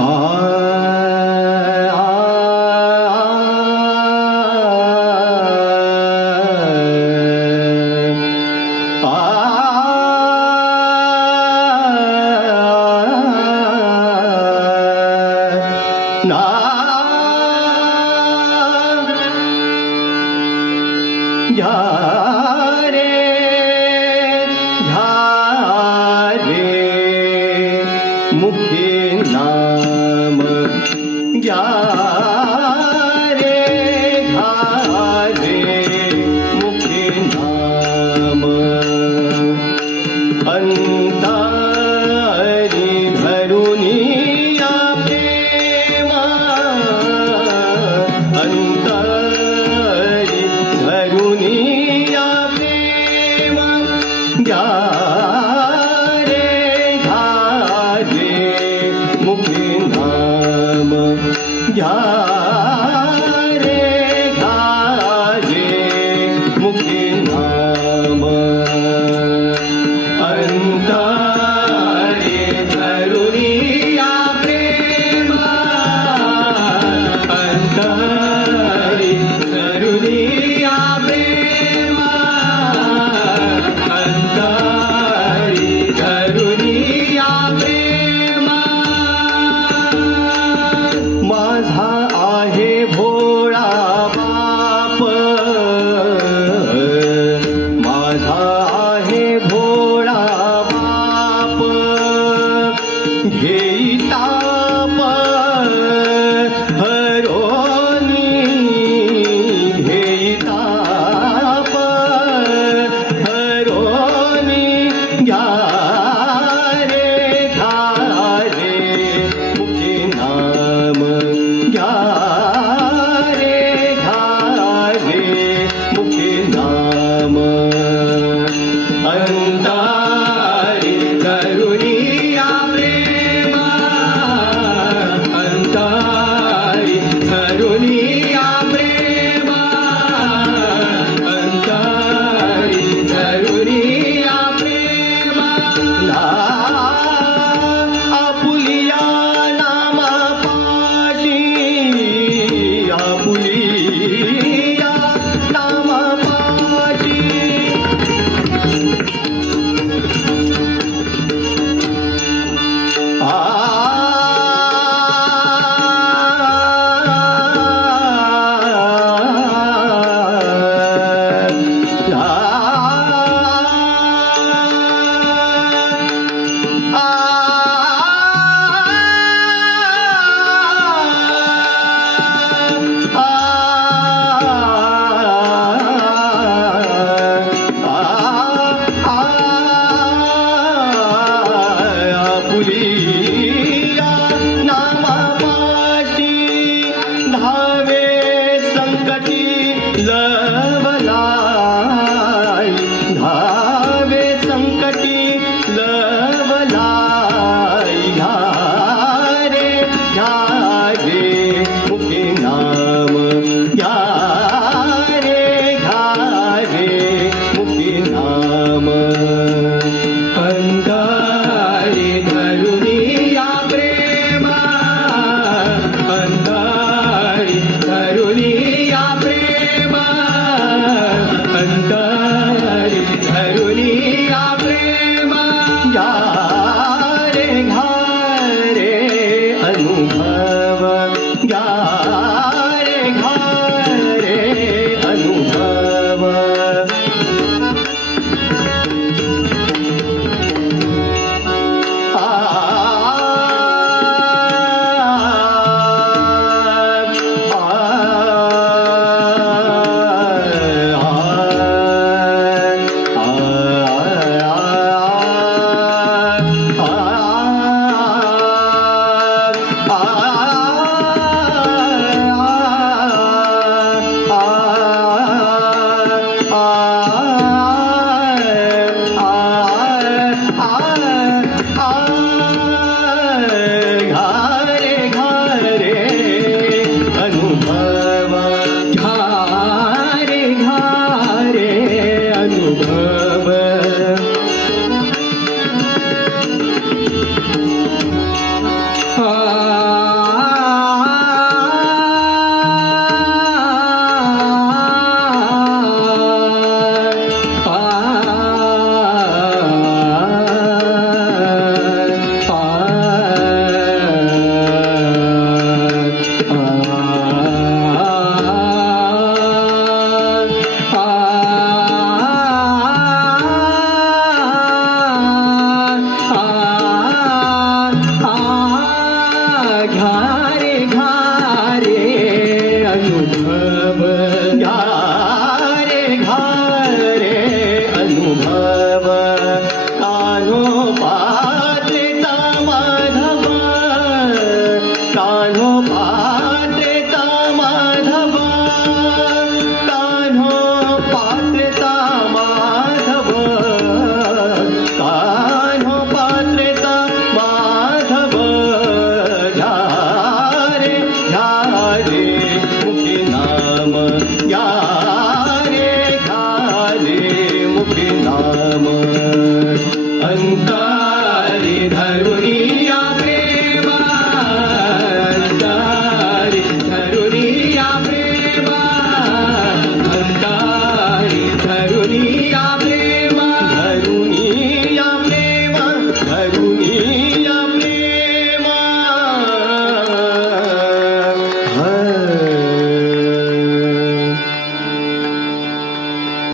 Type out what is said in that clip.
야 નામ